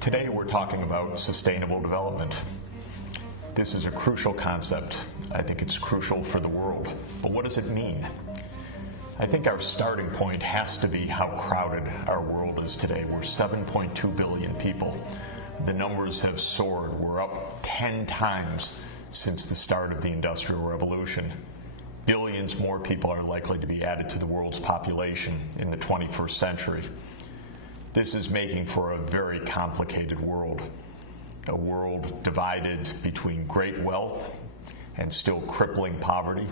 Today we're talking about sustainable development. This is a crucial concept. I think it's crucial for the world. But what does it mean? I think our starting point has to be how crowded our world is today. We're 7.2 billion people. The numbers have soared. We're up 10 times since the start of the Industrial Revolution. Billions more people are likely to be added to the world's population in the 21st century. This is making for a very complicated world, a world divided between great wealth and still crippling poverty,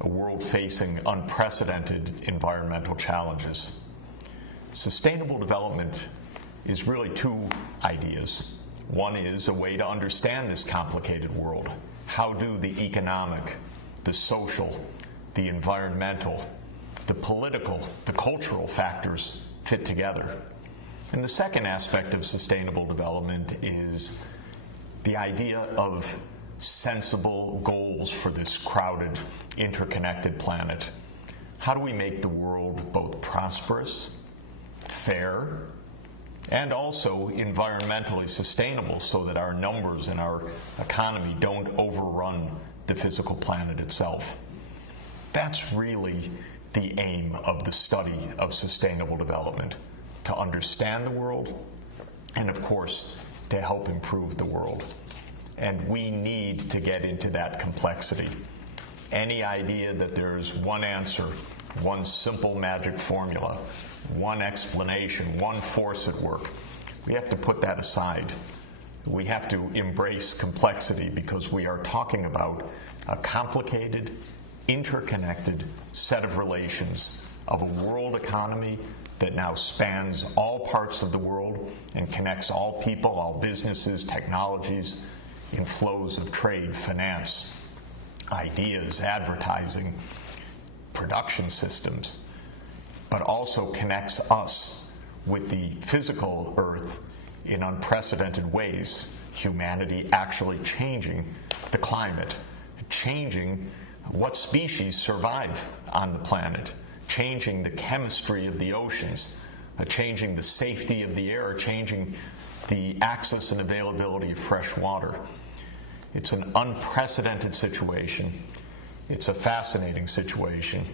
a world facing unprecedented environmental challenges. Sustainable development is really two ideas. One is a way to understand this complicated world. How do the economic, the social, the environmental, the political, the cultural factors fit together? And the second aspect of sustainable development is the idea of sensible goals for this crowded, interconnected planet. How do we make the world both prosperous, fair, and also environmentally sustainable so that our numbers and our economy don't overrun the physical planet itself? That's really the aim of the study of sustainable development. To understand the world, and of course, to help improve the world. And we need to get into that complexity. Any idea that there's one answer, one simple magic formula, one explanation, one force at work, we have to put that aside. We have to embrace complexity because we are talking about a complicated, interconnected set of relations of a world economy that now spans all parts of the world and connects all people, all businesses, technologies, in flows of trade, finance, ideas, advertising, production systems, but also connects us with the physical earth in unprecedented ways. Humanity actually changing the climate, changing what species survive on the planet, changing the chemistry of the oceans, changing the safety of the air, changing the access and availability of fresh water. It's an unprecedented situation. It's a fascinating situation.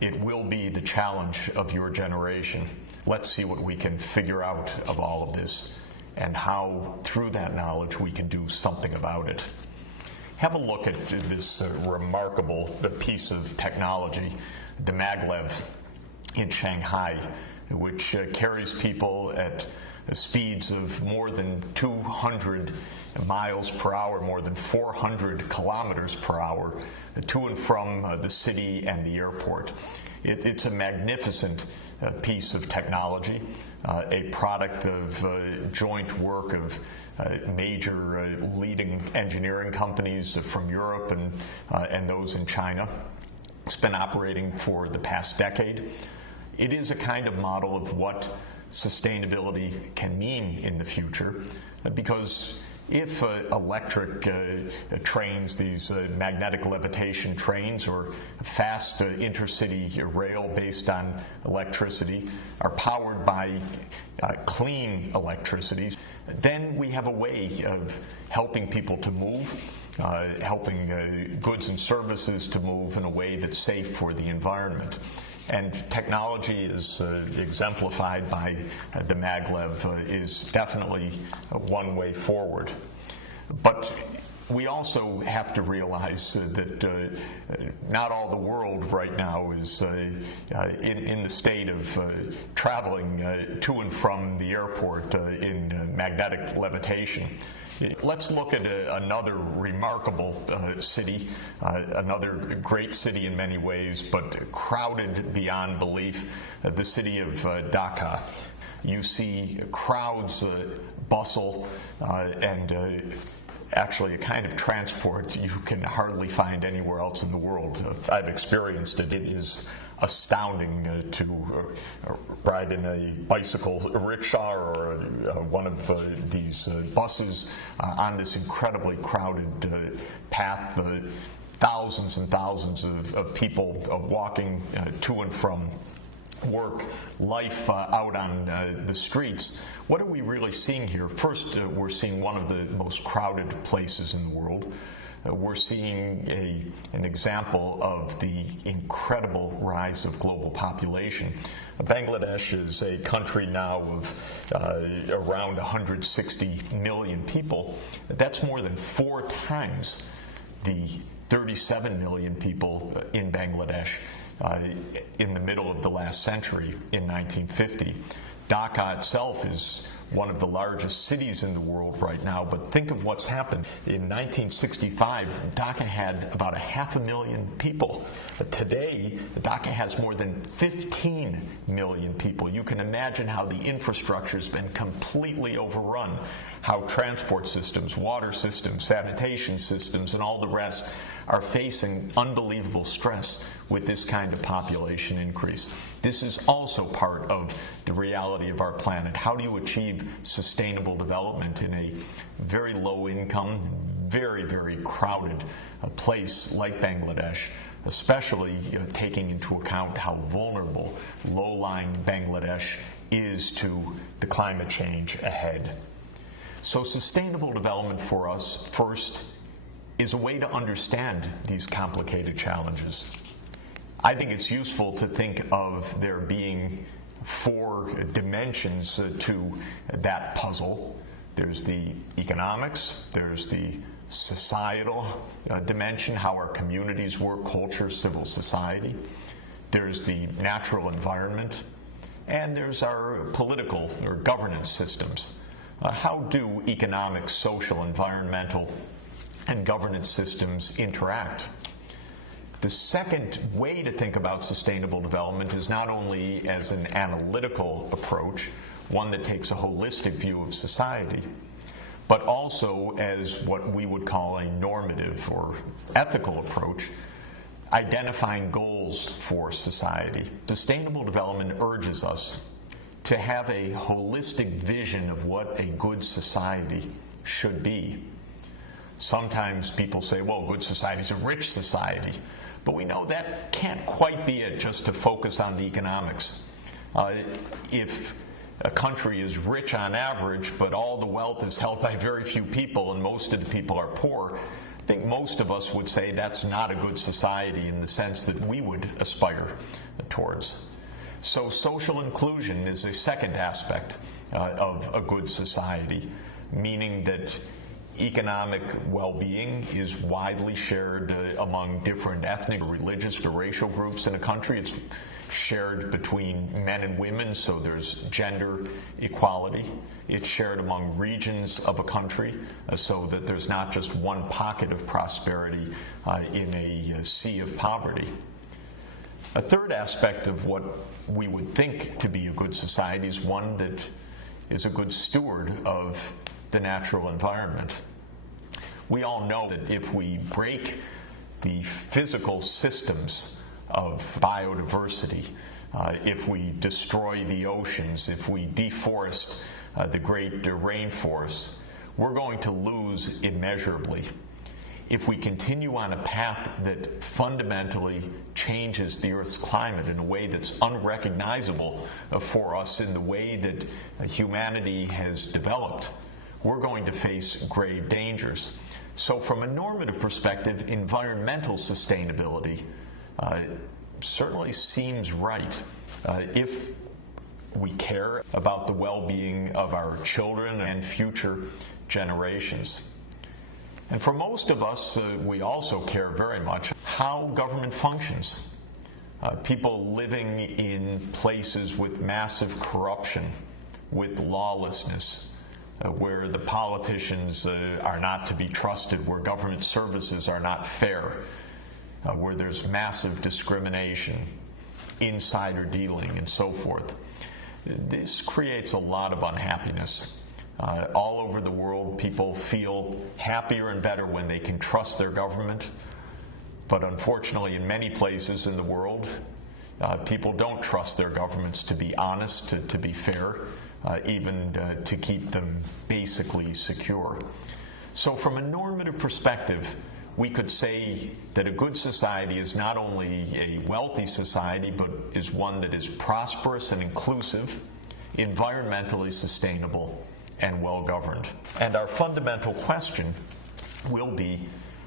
It will be the challenge of your generation. Let's see what we can figure out of all of this and how, through that knowledge, we can do something about it. Have a look at this remarkable piece of technology, the maglev in Shanghai, which carries people at speeds of more than 200 miles per hour, more than 400 kilometers per hour, to and from the city and the airport. It's a magnificent piece of technology, a product of joint work of major leading engineering companies from Europe and those in China. It's been operating for the past decade. It is a kind of model of what sustainability can mean in the future, because if electric trains, these magnetic levitation trains, or fast intercity rail based on electricity, are powered by clean electricity, then we have a way of helping people to move, helping goods and services to move in a way that's safe for the environment. And technology is exemplified by the maglev is definitely one way forward. But we also have to realize that not all the world right now is in the state of traveling to and from the airport in magnetic levitation. Let's look at another remarkable city, another great city in many ways, but crowded beyond belief, the city of Dhaka. You see crowds bustle and actually a kind of transport you can hardly find anywhere else in the world. I've experienced it. It is astounding to ride in a bicycle rickshaw or one of these buses on this incredibly crowded path. thousands and thousands of people walking to and from work, life out on the streets. What are we really seeing here? First, we're seeing one of the most crowded places in the world. We're seeing an example of the incredible rise of global population. Bangladesh is a country now of around 160 million people. That's more than 4 times the 37 million people in Bangladesh in the middle of the last century in 1950. Dhaka itself is one of the largest cities in the world right now, but think of what's happened. In 1965, Dhaka had about 500,000 people. Today, Dhaka has more than 15 million people. You can imagine how the infrastructure has been completely overrun, how transport systems, water systems, sanitation systems, and all the rest are facing unbelievable stress with this kind of population increase. This is also part of the reality of our planet. How do you achieve sustainable development in a very low income, very, very crowded place like Bangladesh, especially taking into account how vulnerable low-lying Bangladesh is to the climate change ahead? So sustainable development for us, first, is a way to understand these complicated challenges. I think it's useful to think of there being 4 dimensions to that puzzle. There's the economics, there's the societal dimension, how our communities work, culture, civil society. There's the natural environment, and there's our political or governance systems. How do economic, social, environmental, and governance systems interact? The second way to think about sustainable development is not only as an analytical approach, one that takes a holistic view of society, but also as what we would call a normative or ethical approach, identifying goals for society. Sustainable development urges us to have a holistic vision of what a good society should be. Sometimes people say, well, good society is a rich society. But we know that can't quite be it, just to focus on the economics. If a country is rich on average, but all the wealth is held by very few people and most of the people are poor, I think most of us would say that's not a good society in the sense that we would aspire towards. So social inclusion is a second aspect of a good society, meaning that economic well-being is widely shared among different ethnic, religious, or racial groups in a country. It's shared between men and women, so there's gender equality. It's shared among regions of a country, so that there's not just one pocket of prosperity in a sea of poverty. A third aspect of what we would think to be a good society is one that is a good steward of the natural environment. We all know that if we break the physical systems of biodiversity, if we destroy the oceans, if we deforest the great rainforests, we're going to lose immeasurably. If we continue on a path that fundamentally changes the Earth's climate in a way that's unrecognizable for us in the way that humanity has developed, we're going to face grave dangers. So from a normative perspective, environmental sustainability certainly seems right if we care about the well-being of our children and future generations. And for most of us, we also care very much how government functions. People living in places with massive corruption, with lawlessness, where the politicians are not to be trusted, where government services are not fair, where there's massive discrimination, insider dealing, and so forth. This creates a lot of unhappiness. All over the world, people feel happier and better when they can trust their government. But unfortunately, in many places in the world, people don't trust their governments to be honest, to be fair, even to keep them basically secure. So from a normative perspective, We could say that a good society is not only a wealthy society, but is one that is prosperous and inclusive, environmentally sustainable, and well-governed. And our fundamental question will be,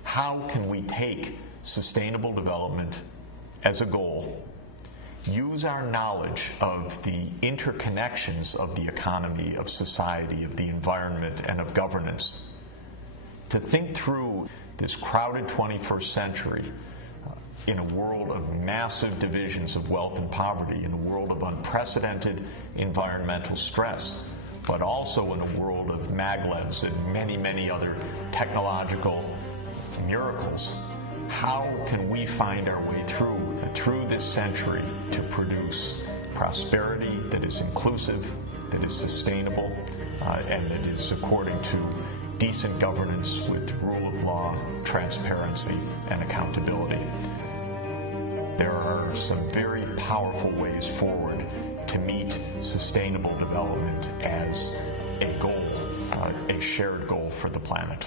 how can we take sustainable development as a goal, use our knowledge of the interconnections of the economy, of society, of the environment, and of governance to think through this crowded 21st century in a world of massive divisions of wealth and poverty, in a world of unprecedented environmental stress, but also in a world of maglevs and many, many other technological miracles. How can we find our way through this century to produce prosperity that is inclusive, that is sustainable, and that is according to decent governance with rule of law, transparency, and accountability? There are some very powerful ways forward to meet sustainable development as a goal, a shared goal for the planet.